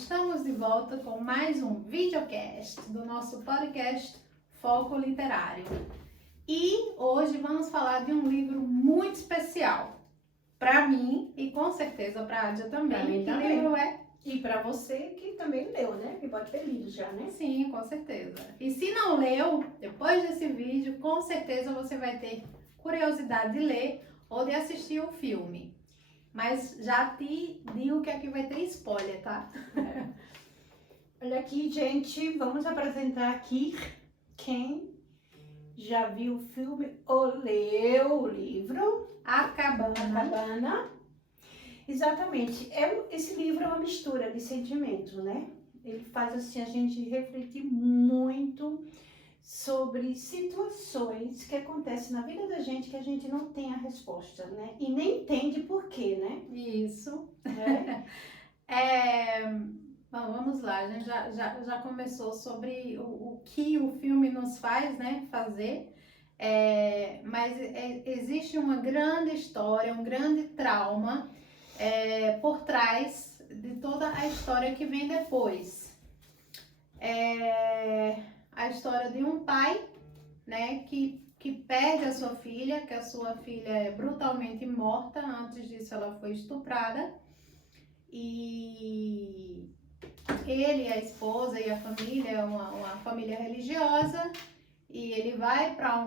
estamos de volta com mais um videocast do nosso podcast Foco Literário. E hoje vamos falar de um livro muito especial para mim e com certeza para a Adia também. Pra mim que também. livro é? E pra você que também leu, né? Que pode ter lido já, né? Sim, com certeza. E se não leu, depois desse vídeo, com certeza você vai ter curiosidade de ler ou de assistir o filme. Mas já te digo que aqui vai ter spoiler, tá? Olha aqui, gente, vamos apresentar aqui quem já viu o filme ou leu o livro A Cabana. Exatamente. Esse livro é uma mistura de sentimentos, né? Ele faz assim a gente refletir muito sobre situações que acontecem na vida da gente que a gente não tem a resposta, né? E nem entende por quê, né? Isso. É. Bom, vamos lá, a gente já começou sobre o que o filme nos faz, né, fazer, mas existe uma grande história, um grande trauma por trás de toda a história que vem depois. A história de um pai, né, que perde a sua filha, que a sua filha é brutalmente morta, antes disso ela foi estuprada, e ele, a esposa e a família é uma família religiosa, e ele vai para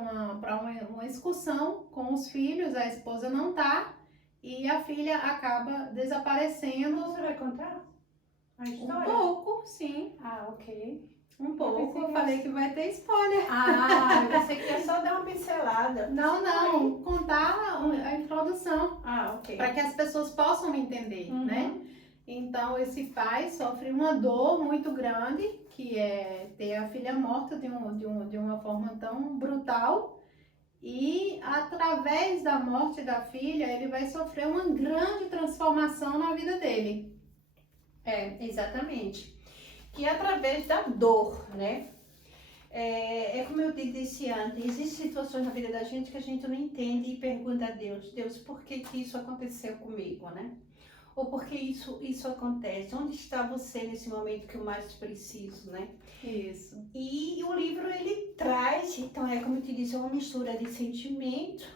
uma excursão com os filhos, a esposa não tá, e a filha acaba desaparecendo. Você vai contar a história? Um pouco, sim. Ah, ok. Um pouco. Eu falei que vai ter spoiler. Ah, eu pensei que ia só dar uma pincelada. Não, contar a introdução, Ah, ok. para que as pessoas possam entender, Uhum. né? Então, esse pai sofre uma dor muito grande, que é ter a filha morta de uma forma tão brutal. E, através da morte da filha, ele vai sofrer uma grande transformação na vida dele. Exatamente. Que é através da dor, né? É como eu disse antes, existem situações na vida da gente que a gente não entende e pergunta a Deus, por que isso aconteceu comigo, né? Ou por que isso acontece? Onde está você nesse momento que eu mais preciso, né? Isso. E o livro, ele traz, então como eu te disse, é uma mistura de sentimento,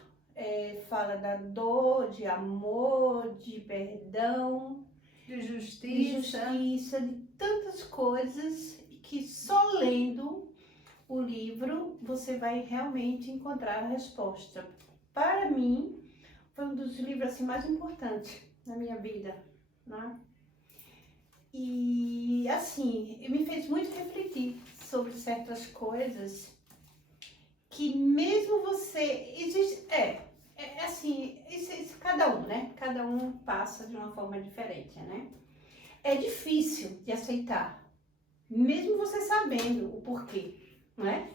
fala da dor, de amor, de perdão, De justiça. de tantas coisas que só lendo o livro você vai realmente encontrar a resposta. Para mim, foi um dos livros assim, mais importantes na minha vida, né? E assim, me fez muito refletir sobre certas coisas que mesmo você existe, assim, isso cada um, né? Cada um passa de uma forma diferente, né? É difícil de aceitar, mesmo você sabendo o porquê, não é?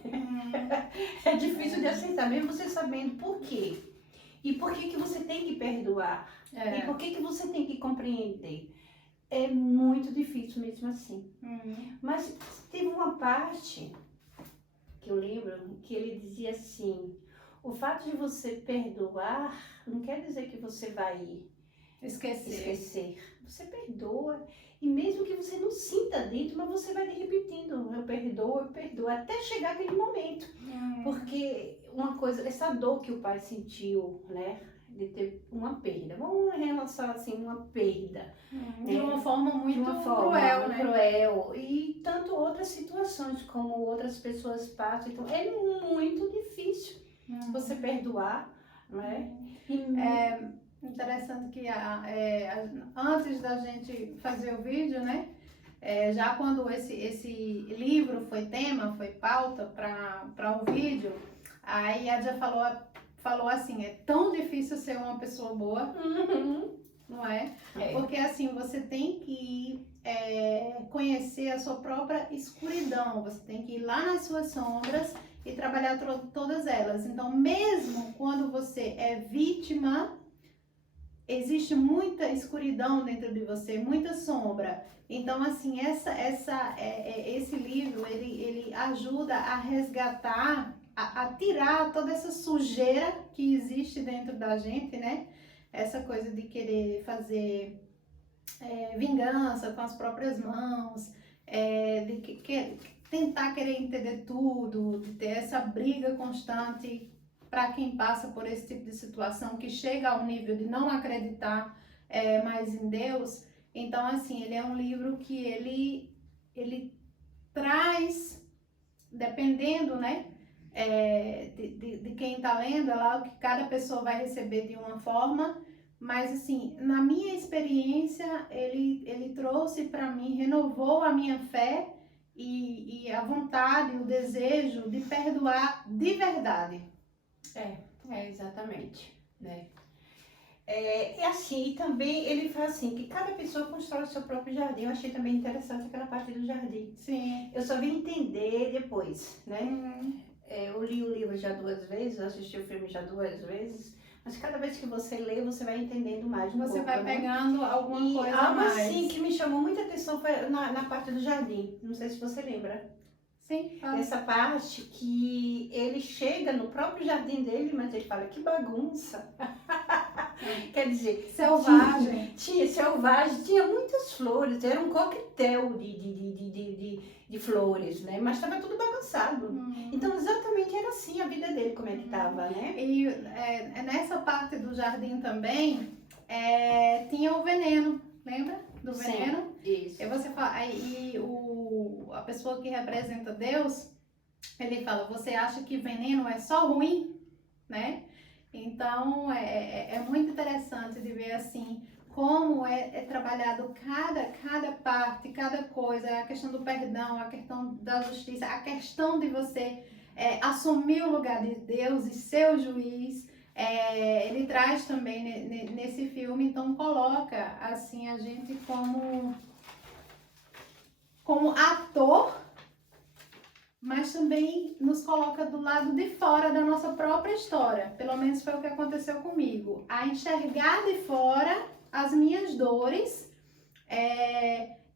É difícil de aceitar, mesmo você sabendo por quê. E por que você tem que perdoar. E por que você tem que compreender. É muito difícil mesmo assim. Mas teve uma parte que eu lembro que ele dizia assim, o fato de você perdoar não quer dizer que você vai esquecer. Você perdoa. E mesmo que você não sinta dentro, mas você vai repetindo, eu perdoo, até chegar aquele momento. Porque uma coisa, essa dor que o pai sentiu, né, de ter uma perda, vamos relacionar assim, uma perda. De uma forma muito cruel, né? Cruel. E tanto outras situações como outras pessoas passam. Então, é muito difícil você perdoar, né? Interessante que antes da gente fazer o vídeo, né? Já quando esse livro foi tema, foi pauta para o vídeo, aí a Dia falou assim, é tão difícil ser uma pessoa boa, não é? Porque assim, você tem que conhecer a sua própria escuridão, você tem que ir lá nas suas sombras e trabalhar todas elas. Então, mesmo quando você é vítima, existe muita escuridão dentro de você, muita sombra. Então, assim, esse livro, ele ajuda a resgatar, a tirar toda essa sujeira que existe dentro da gente, né? Essa coisa de querer fazer vingança com as próprias mãos, de tentar querer entender tudo, de ter essa briga constante para quem passa por esse tipo de situação, que chega ao nível de não acreditar mais em Deus. Então, assim, ele é um livro que ele traz, dependendo, né, de quem está lendo, é lá o que cada pessoa vai receber de uma forma, mas assim, na minha experiência, ele trouxe para mim, renovou a minha fé e a vontade, o desejo de perdoar de verdade. Exatamente, né? É assim, e também ele fala assim, que cada pessoa constrói o seu próprio jardim. Eu achei também interessante aquela parte do jardim. Sim. Eu só vim entender depois, né? Uhum. Eu li o livro já 2 vezes, eu assisti o filme já 2 vezes, mas cada vez que você lê, você vai entendendo mais um pouco, Você vai né? pegando alguma coisa a algo mais. assim que me chamou muita atenção foi na parte do jardim. Não sei se você lembra. Sim, fala. Essa parte que ele chega no próprio jardim dele, mas ele fala, que bagunça. Quer dizer, Selvagem. Tinha selvagem, tinha muitas flores, era um coquetel de flores, né? Mas estava tudo bagunçado. Então, exatamente era assim a vida dele, como é que estava, né? E nessa parte do jardim também, tinha o veneno, lembra? Do veneno? Sim, isso. E você fala, a pessoa que representa Deus, ele fala, você acha que veneno é só ruim, né? Então, é muito interessante de ver assim, como é trabalhado cada parte, cada coisa, a questão do perdão, a questão da justiça, a questão de você assumir o lugar de Deus e ser o juiz. Ele traz também nesse filme, então coloca assim a gente como ator, mas também nos coloca do lado de fora da nossa própria história. Pelo menos foi o que aconteceu comigo. A enxergar de fora as minhas dores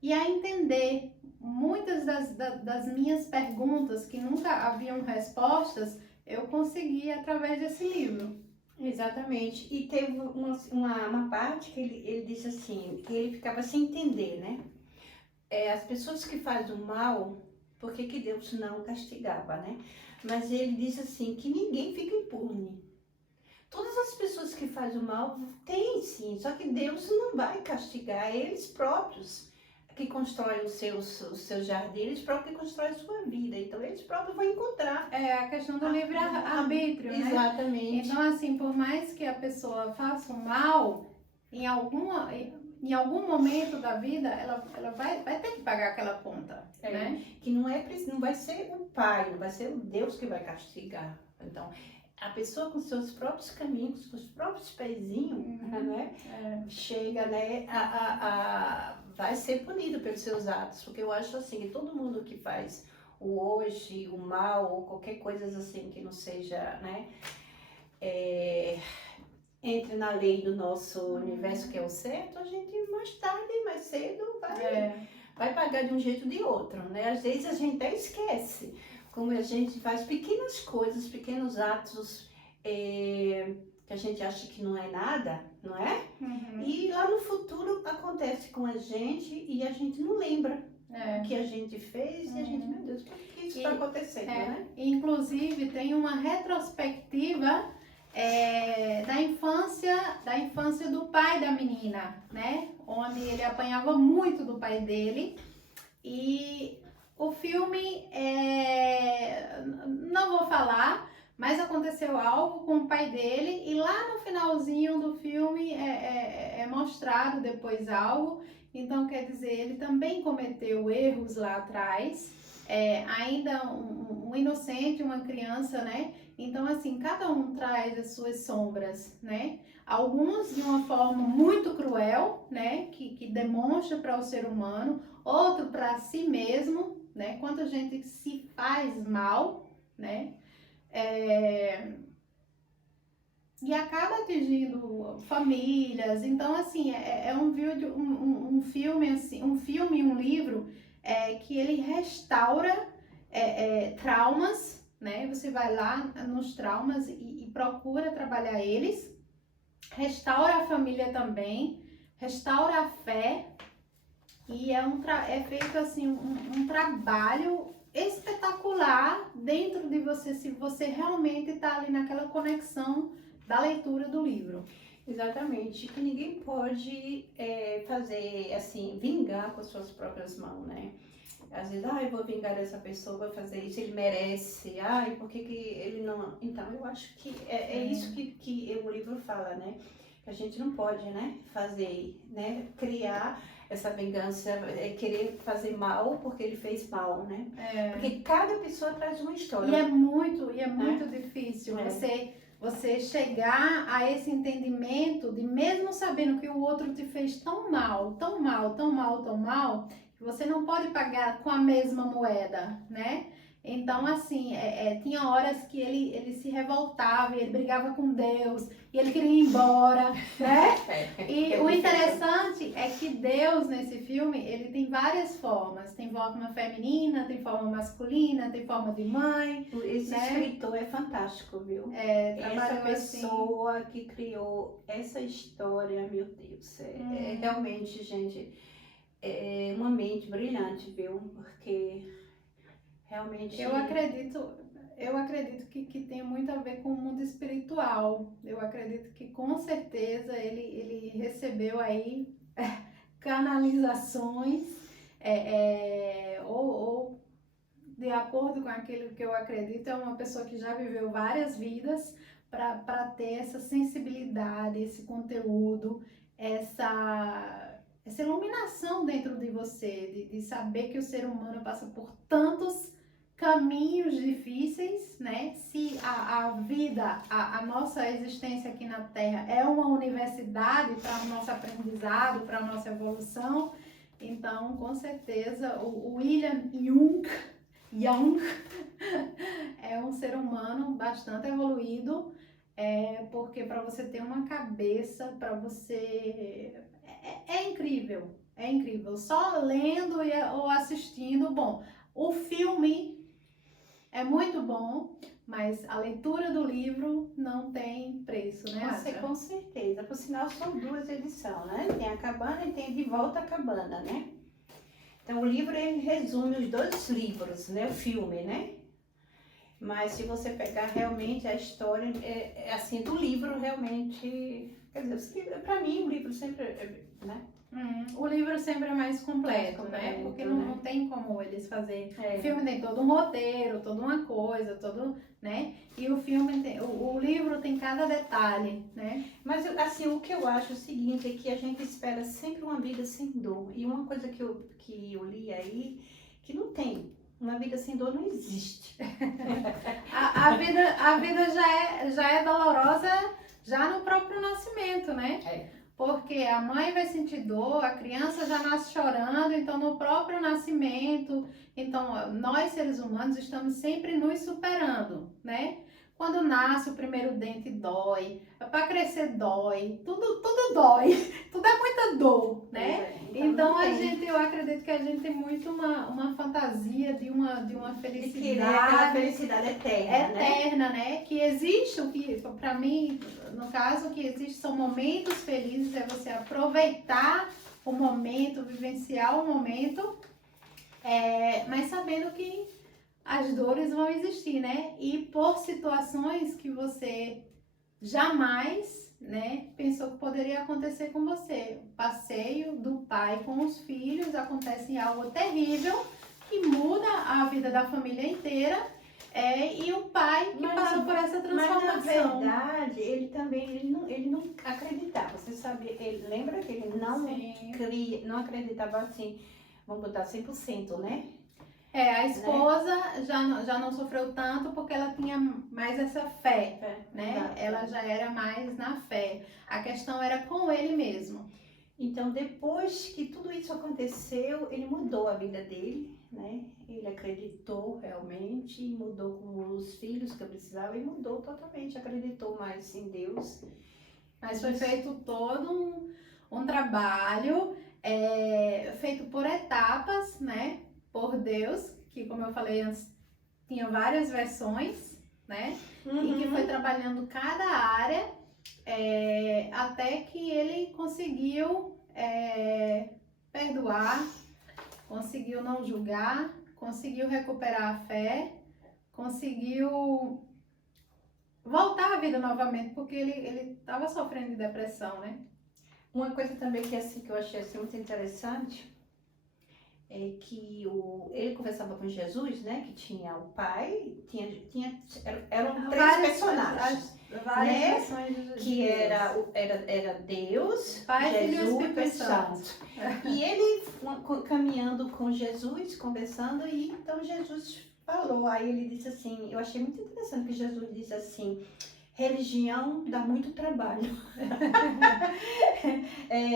e a entender muitas das minhas perguntas que nunca haviam respostas, eu consegui através desse livro. Exatamente. E teve uma parte que ele disse assim, que ele ficava sem entender, né? As pessoas que fazem o mal, por que Deus não castigava, né? Mas ele disse assim, que ninguém fica impune. Todas as pessoas que fazem o mal, tem sim, só que Deus não vai castigar, eles próprios que constroem os seus jardins, eles próprios que constroem a sua vida, então eles próprios vão encontrar. É a questão do livre-arbítrio, né? Exatamente. Então, assim, por mais que a pessoa faça o mal, em algum momento da vida, ela vai ter que pagar aquela conta, né? Que não vai ser o pai, não vai ser o Deus que vai castigar. Então, a pessoa com seus próprios caminhos, com os próprios pezinhos, né? Chega, né? Vai ser punido pelos seus atos. Porque eu acho assim, que todo mundo que faz o hoje, o mal, ou qualquer coisa assim que não seja, né? Entre na lei do nosso universo, que é o certo, a gente mais tarde, mais cedo, vai pagar de um jeito ou de outro, né? Às vezes a gente até esquece como a gente faz pequenas coisas, pequenos atos que a gente acha que não é nada, não é? E lá no futuro acontece com a gente e a gente não lembra o que a gente fez e a gente, meu Deus, por que isso está acontecendo, né? Inclusive, tem uma retrospectiva da infância do pai da menina, né? Onde ele apanhava muito do pai dele. E o filme, não vou falar, mas aconteceu algo com o pai dele. E lá no finalzinho do filme é mostrado depois algo. Então, quer dizer, ele também cometeu erros lá atrás. Ainda um inocente, uma criança, né? Então, assim, cada um traz as suas sombras, né? Alguns de uma forma muito cruel, né? Que demonstra para o ser humano, outro para si mesmo, né? Quanta gente se faz mal, né? E acaba atingindo famílias. Então, assim, um filme, assim, um livro que ele restaura traumas, né? Você vai lá nos traumas e procura trabalhar eles, restaura a família também, restaura a fé e é feito assim um trabalho espetacular dentro de você, se você realmente está ali naquela conexão da leitura do livro. Exatamente, que ninguém pode fazer, assim, vingar com as suas próprias mãos, né? Às vezes, eu vou vingar dessa pessoa, vou fazer isso, ele merece, por que ele não... Então, eu acho que é isso que o livro fala, né? Que a gente não pode, né, fazer, né, criar essa vingança, querer fazer mal porque ele fez mal, né? Porque cada pessoa traz uma história. E é muito difícil você chegar a esse entendimento de mesmo sabendo que o outro te fez tão mal, tão mal, tão mal, tão mal, que você não pode pagar com a mesma moeda, né? Então, assim, tinha horas que ele se revoltava, e ele brigava com Deus, e ele queria ir embora, né? E o interessante é que Deus, nesse filme, ele tem várias formas. Tem forma feminina, tem forma masculina, tem forma de mãe. Esse escritor é fantástico, viu? Essa pessoa que criou essa história, meu Deus, realmente, gente, é uma mente brilhante, viu? Porque... realmente... Eu acredito que tem muito a ver com o mundo espiritual. Eu acredito que com certeza ele recebeu aí canalizações ou de acordo com aquilo que eu acredito, é uma pessoa que já viveu várias vidas para ter essa sensibilidade, esse conteúdo, essa iluminação dentro de você, de saber que o ser humano passa por tantos caminhos difíceis, né? Se a vida, a nossa existência aqui na Terra é uma universidade para o nosso aprendizado, para a nossa evolução, então, com certeza, o William Jung é um ser humano bastante evoluído, porque para você ter uma cabeça, para você... É incrível, é incrível. Só lendo ou assistindo, bom, o filme é muito bom, mas a leitura do livro não tem preço, né, Adria? Com certeza. Por sinal, são 2 edições, né? Tem a Cabana e tem De Volta à Cabana, né? Então, o livro, ele resume os 2 livros, né? O filme, né? Mas se você pegar realmente a história, assim, do livro, realmente... Quer dizer, para mim, o livro sempre, né? O livro sempre é mais completo, né? Porque não tem como eles fazerem. O filme tem todo um roteiro, toda uma coisa, né? E o filme o livro tem cada detalhe, né? Mas assim, o que eu acho é o seguinte, é que a gente espera sempre uma vida sem dor. E uma coisa que eu li aí, que não tem. Uma vida sem dor não existe. a vida já é dolorosa já no próprio nascimento, né? Porque a mãe vai sentir dor, a criança já nasce chorando, então no próprio nascimento, então nós seres humanos estamos sempre nos superando, né? Quando nasce o primeiro dente dói, para crescer dói, tudo dói, tudo é muita dor, né? Então eu acredito que a gente tem muito uma fantasia de uma felicidade, aquela felicidade eterna, né? Que existe, para mim, no caso, que existe são momentos felizes, é você aproveitar o momento, vivenciar o momento, mas sabendo que as dores vão existir, né? E por situações que você jamais, né, pensou que poderia acontecer com você. O passeio do pai com os filhos acontece algo terrível que muda a vida da família inteira. E o pai que passou por essa transformação. Mas na verdade, ele não acreditava. Você sabe, lembra que ele não acreditava assim, vamos botar 100%, né? A esposa já não sofreu tanto porque ela tinha mais essa fé, né? Exato. Ela já era mais na fé. A questão era com ele mesmo. Então, depois que tudo isso aconteceu, ele mudou a vida dele, né? Ele acreditou realmente, mudou com os filhos que eu precisava e mudou totalmente, acreditou mais em Deus. Mas foi feito todo um trabalho feito por etapas, né? Por Deus, que como eu falei antes, tinha várias versões, né? E que foi trabalhando cada área até que ele conseguiu perdoar, conseguiu não julgar, conseguiu recuperar a fé, conseguiu voltar à vida novamente, porque ele estava sofrendo de depressão, né? Uma coisa também que, assim, que eu achei assim, muito interessante é que ele conversava com Jesus, né? Que tinha o pai, eram três personagens. Várias né? versões de Que Deus. era Deus, Pai, Filho e Jesus Espírito e Santo. E ele caminhando com Jesus, conversando, e então Jesus falou, aí ele disse assim, eu achei muito interessante que Jesus disse assim, religião dá muito trabalho.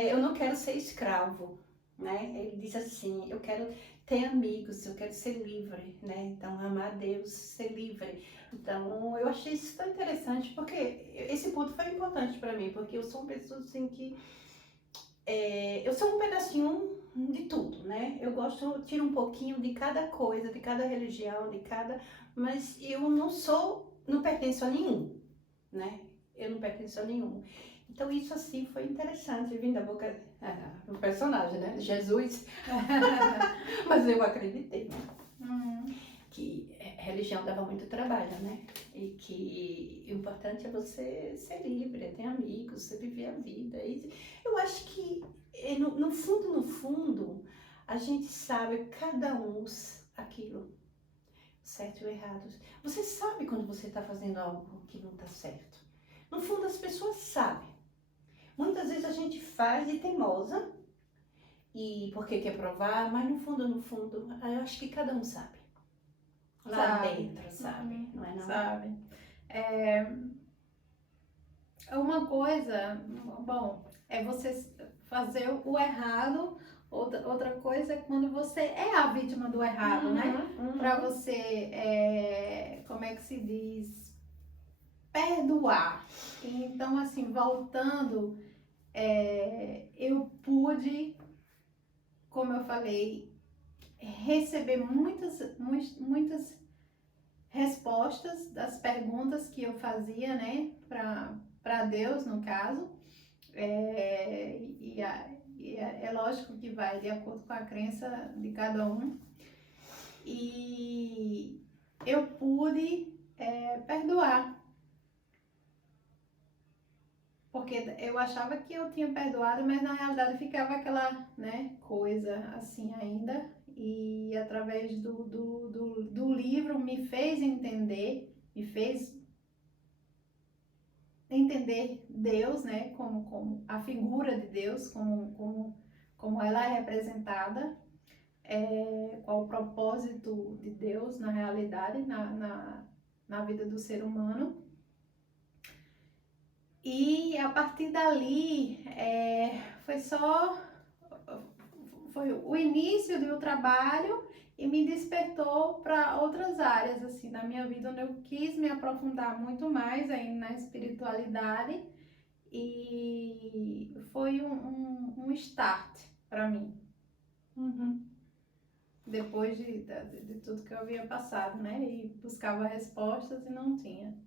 Eu não quero ser escravo, né? Ele disse assim, eu quero ter amigos, eu quero ser livre, né? Então amar a Deus, ser livre. Então eu achei isso tão interessante, porque esse ponto foi importante para mim, porque eu sou uma pessoa assim que eu sou um pedacinho de tudo, né? Eu tiro um pouquinho de cada coisa, de cada religião, mas eu não pertenço a nenhum, né? Eu não pertenço a nenhum. Então isso assim foi interessante, vindo da boca do personagem, né? Jesus. Mas eu acreditei, né? Que religião dava muito trabalho, né? E que o importante é você ser livre, ter amigos, você viver a vida. E eu acho que no fundo, a gente sabe cada um aquilo, certo e errado. Você sabe quando você está fazendo algo que não está certo. No fundo, as pessoas sabem. Muitas vezes a gente faz de teimosa, e porque quer provar, mas no fundo, eu acho que cada um sabe. Lá dentro, sabe? Não é não? Sabe. Uma coisa, bom, é você fazer o errado, outra coisa é quando você é a vítima do errado, né? Pra você, como é que se diz? Perdoar. Então, assim, voltando, eu pude, como eu falei, receber muitas respostas das perguntas que eu fazia, né, para Deus, no caso. É lógico que vai de acordo com a crença de cada um. E eu pude perdoar. Porque eu achava que eu tinha perdoado, mas na realidade ficava aquela, né, coisa assim ainda. E através do livro me fez entender Deus, né, como a figura de Deus, como ela é representada, qual o propósito de Deus na realidade, na vida do ser humano. E a partir dali, foi o início do trabalho e me despertou para outras áreas assim na minha vida, onde eu quis me aprofundar muito mais aí na espiritualidade, e foi um start para mim. Depois de tudo que eu havia passado, né? E buscava respostas e não tinha.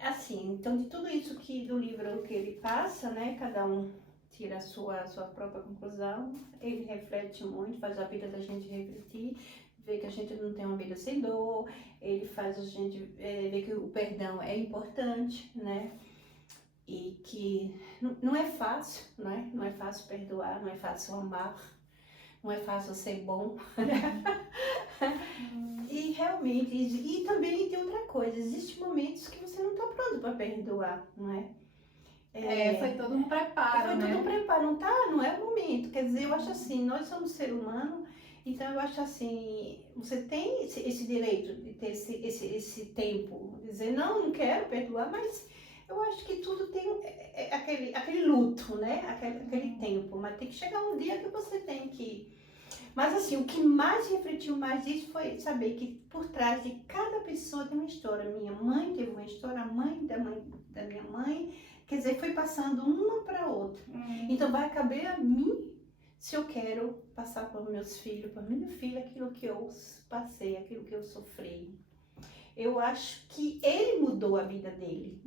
Assim, então de tudo isso do livro que ele passa, né, cada um tira a sua própria conclusão, ele reflete muito, faz a vida da gente refletir, ver que a gente não tem uma vida sem dor, ele faz a gente ver que o perdão é importante, né, e que não é fácil, né, não é fácil perdoar, não é fácil amar, não é fácil ser bom. E realmente, e também tem outra coisa, existem momentos que você não está pronto para perdoar, não é? Foi todo um preparo, foi né? todo um preparo, não é o momento. Quer dizer, eu acho assim, nós somos ser humano, então eu acho assim, você tem esse direito de ter esse tempo, dizer, não quero perdoar, mas eu acho que tudo tem aquele luto, né? Aquele tempo, mas tem que chegar um dia que você tem que... Mas assim, o que mais refletiu mais disso foi saber que por trás de cada pessoa tem uma história. Minha mãe teve uma história, a mãe da minha mãe, quer dizer, foi passando uma para outra. Então vai caber a mim se eu quero passar para os meus filhos, para minha filha, aquilo que eu passei, aquilo que eu sofri. Eu acho que ele mudou a vida dele.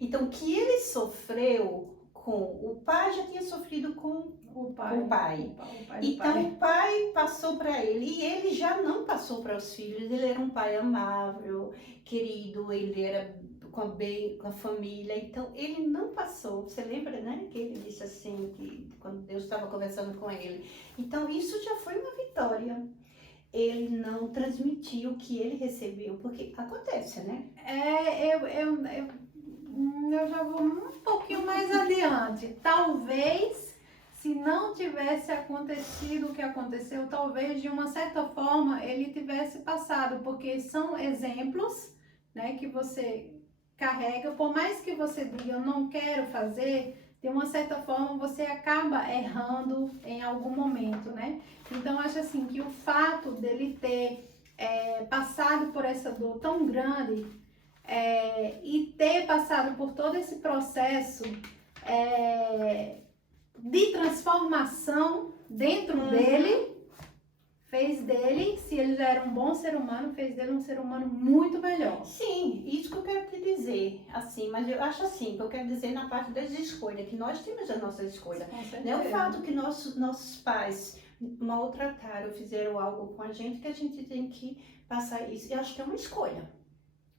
Então, o que ele sofreu com o pai, já tinha sofrido com O pai. o pai. O pai do Então pai. o pai passou para ele e ele já não passou para os filhos. Ele era um pai amável, querido, ele era com a família. Então ele não passou. Você lembra, né? Que ele disse assim, que quando Deus estava conversando com ele. Então isso já foi uma vitória. Ele não transmitiu o que ele recebeu, porque acontece, né? Eu já vou um pouquinho mais adiante. Talvez, se não tivesse acontecido o que aconteceu, talvez de uma certa forma ele tivesse passado, porque são exemplos, né, que você carrega. Por mais que você diga eu não quero fazer, de uma certa forma você acaba errando em algum momento, né? Então acho assim que o fato dele ter passado por essa dor tão grande e ter passado por todo esse processo de transformação dentro dele, fez dele, se ele já era um bom ser humano, fez dele um ser humano muito melhor. Sim, isso que eu quero te dizer, assim, mas eu acho assim, que eu quero dizer na parte das escolhas, que nós temos a nossa escolha. Não é o fato que nossos pais maltrataram, fizeram algo com a gente, que a gente tem que passar isso. Eu acho que é uma escolha.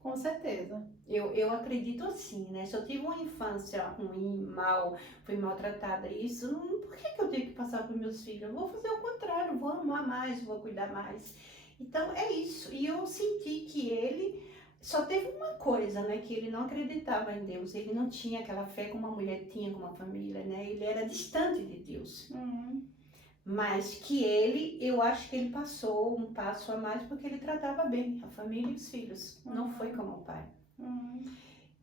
Com certeza. Eu acredito assim, né? Se eu tive uma infância ruim, mal, fui maltratada, isso, por que eu tenho que passar para meus filhos? Eu vou fazer o contrário, vou amar mais, vou cuidar mais. Então, é isso. E eu senti que ele só teve uma coisa, né? Que ele não acreditava em Deus. Ele não tinha aquela fé como a mulher tinha, como a família, né? Ele era distante de Deus. Mas que eu acho que ele passou um passo a mais porque ele tratava bem a família e os filhos. Não foi como o pai.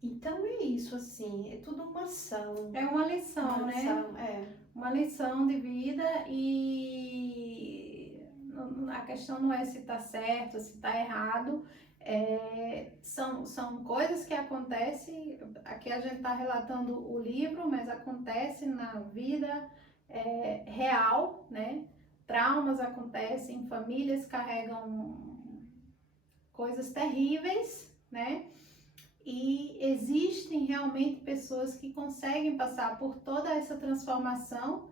Então é isso, assim, é tudo uma ação. É uma lição, Uma né? lição, Uma lição de vida e a questão não é se está certo, se está errado. São coisas que acontecem, aqui a gente está relatando o livro, mas acontece na vida real, né? Traumas acontecem, famílias carregam coisas terríveis, né? E existem realmente pessoas que conseguem passar por toda essa transformação.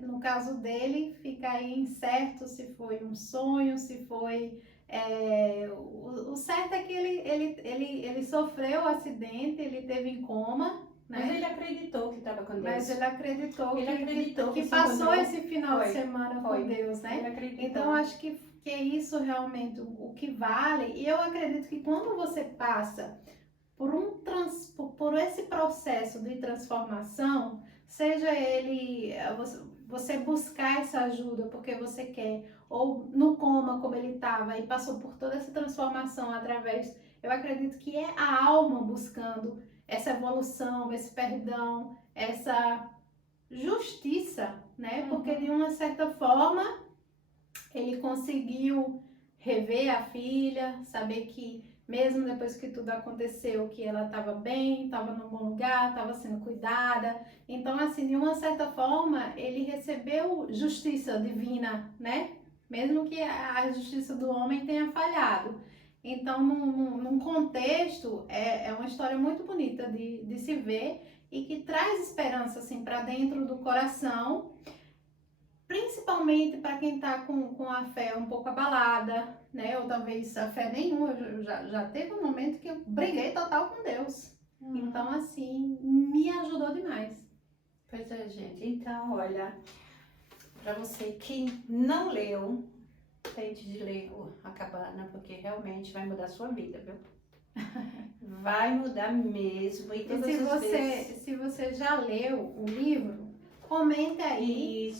No caso dele, fica aí incerto se foi um sonho, se foi... o certo é que ele sofreu o acidente, ele teve em coma, né? Mas ele acreditou que estava com Deus. Mas ele acreditou, que que passou encontrou. esse final de semana com Deus, né? Ele acreditou. Então, acho que é isso realmente o que vale. E eu acredito que quando você passa por esse processo de transformação, seja ele você buscar essa ajuda porque você quer, ou no coma como ele estava e passou por toda essa transformação através, eu acredito que é a alma buscando essa evolução, esse perdão, essa justiça, né? Porque de uma certa forma ele conseguiu rever a filha, saber que mesmo depois que tudo aconteceu, que ela estava bem, estava num bom lugar, estava sendo cuidada. Então, assim, de uma certa forma, ele recebeu justiça divina, né? Mesmo que a justiça do homem tenha falhado. Então, num contexto, é uma história muito bonita de se ver e que traz esperança, assim, para dentro do coração, principalmente para quem está com a fé um pouco abalada, né? Ou talvez a fé nenhuma. Eu já teve um momento que eu briguei total com Deus. Então, assim, me ajudou demais. Pois é, gente. Então, olha, para você que não leu, tente de ler A Cabana, porque realmente vai mudar a sua vida, viu? Vai mudar mesmo. E se você já leu o livro, comenta aí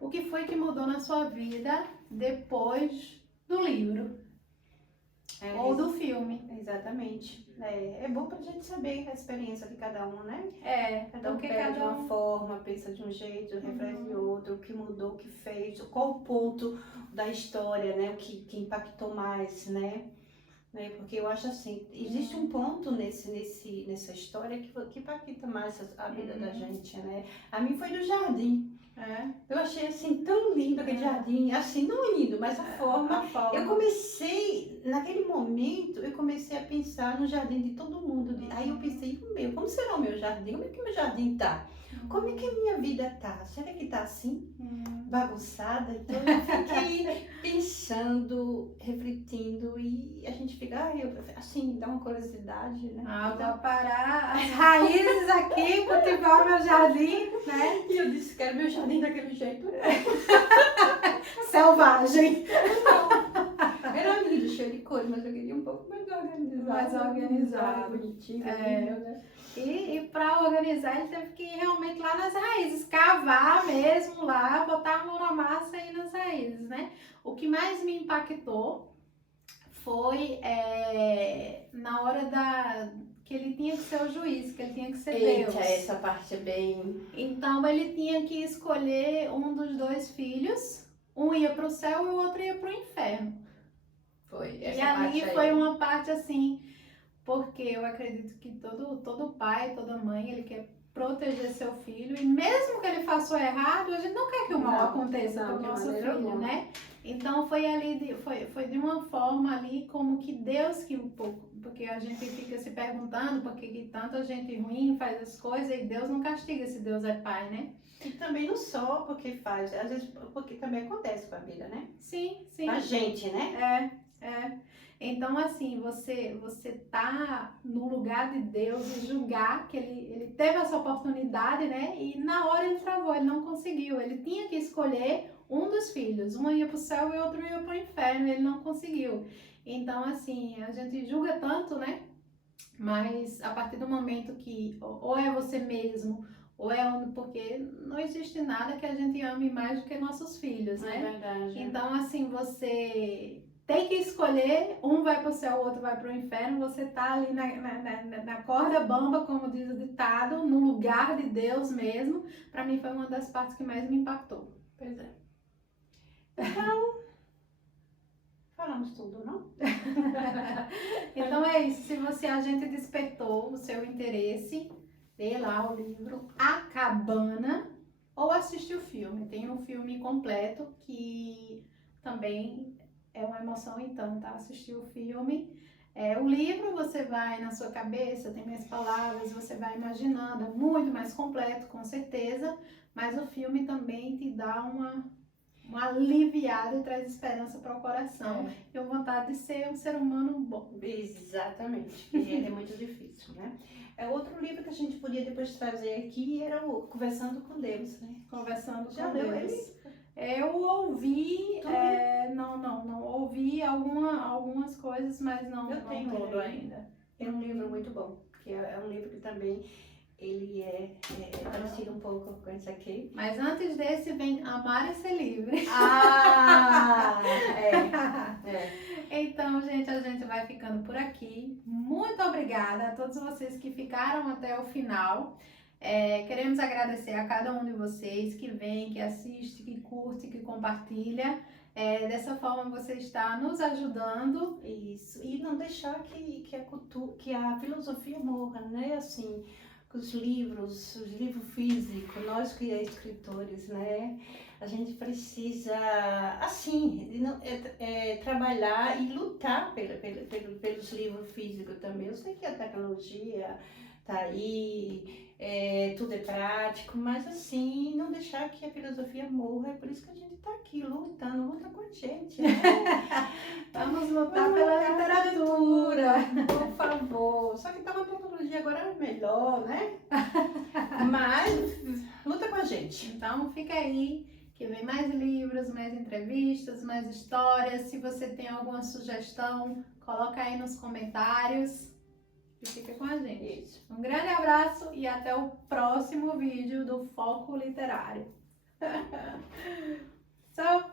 o que foi que mudou na sua vida depois do livro ou do filme. Exatamente. É bom pra gente saber a experiência de cada um, né? Cada um porque pega de uma forma, pensa de um jeito, reflete de outro, o que mudou, o que fez, qual o ponto da história, né? O que impactou mais, né? Porque eu acho assim, existe um ponto nessa história que impacta mais a vida da gente, né? A mim foi do jardim. É. Eu achei assim tão lindo aquele jardim, assim, não lindo, mas a forma. A forma. Eu comecei, naquele momento, eu comecei a pensar no jardim de todo mundo. Aí eu pensei, o meu, como será o meu jardim? Como é que o meu jardim tá? Como é que a minha vida tá? Será que tá assim? Bagunçada? Então eu fiquei pensando, refletindo e a gente fica, assim, dá uma curiosidade, né? Vou parar as raízes aqui, cultivar o meu jardim, né? E eu disse, quero meu jardim daquele jeito. Selvagem. Era lindo, cheio de cores, mas eu queria um pouco mais organizado. Mais organizado. Bonitinho, É. lindo, né? E para organizar, ele teve que ir realmente lá nas raízes, cavar mesmo lá, botar a mão na massa e ir nas raízes, né? O que mais me impactou foi na hora que ele tinha que ser o juiz, que ele tinha que ser Deus. Eita, essa parte é bem... Então ele tinha que escolher um dos dois filhos, um ia para o céu e o outro ia para o inferno. Foi, E ali foi uma parte assim, porque eu acredito que todo pai, toda mãe, ele quer proteger seu filho, e mesmo que ele faça o errado, a gente não quer que o mal aconteça com o nosso filho, né? Então foi ali, foi de uma forma ali como que Deus que um pouco, porque a gente fica se perguntando por que tanta gente ruim faz as coisas e Deus não castiga se Deus é pai, né? E também não só porque faz, às vezes porque também acontece com a vida, né? Sim, sim. Com a gente, né? Então, assim, você tá no lugar de Deus e julgar que ele teve essa oportunidade, né? E na hora ele travou, ele não conseguiu. Ele tinha que escolher um dos filhos. Um ia para o céu e o outro ia para o inferno. Ele não conseguiu. Então, assim, a gente julga tanto, né? Mas a partir do momento que ou é você mesmo, ou é porque não existe nada que a gente ame mais do que nossos filhos, né? É verdade. Então, assim, você tem que escolher, um vai para o céu, o outro vai para o inferno, você tá ali na corda bamba, como diz o ditado, no lugar de Deus mesmo. Para mim foi uma das partes que mais me impactou. Pois é. Então, falamos tudo, não? Então é isso, se a gente despertou o seu interesse, lê lá o livro A Cabana ou assiste o filme. Tem um filme completo que também é uma emoção então, tá? Assistir o filme. O livro você vai na sua cabeça, tem mais palavras, você vai imaginando, é muito mais completo, com certeza, mas o filme também te dá uma aliviada e traz esperança para o coração e uma vontade de ser um ser humano bom. Exatamente, e ele é muito difícil, né? Outro livro que a gente podia depois trazer aqui era o Conversando com Deus, né? Conversando Já com leu Deus. Eu ouvi, não ouvi algumas coisas, mas não tenho todo ele ainda. É um livro muito bom, que é um livro que também ele é parecido um pouco com esse aqui. Mas antes desse vem Amar e Ser Livre. Então, gente, a gente vai ficando por aqui. Muito obrigada a todos vocês que ficaram até o final. Queremos agradecer a cada um de vocês que vem, que assiste, que curte, que compartilha. Dessa forma você está nos ajudando. Isso. E não deixar que a filosofia morra, né? Assim, os livros físicos, nós que é escritores, né? A gente precisa, assim, trabalhar e lutar pelos livros físicos também. Eu sei que a tecnologia tá aí, tudo é prático, mas assim, não deixar que a filosofia morra. É por isso que a gente tá aqui lutando, luta com a gente, né? Vamos lutar pela literatura, por favor. Só que tá uma tecnologia agora melhor, né? Mas luta com a gente. Então fica aí, que vem mais livros, mais entrevistas, mais histórias. Se você tem alguma sugestão, coloca aí nos comentários. E fica com a gente. Isso. Um grande abraço e até o próximo vídeo do Foco Literário. Tchau!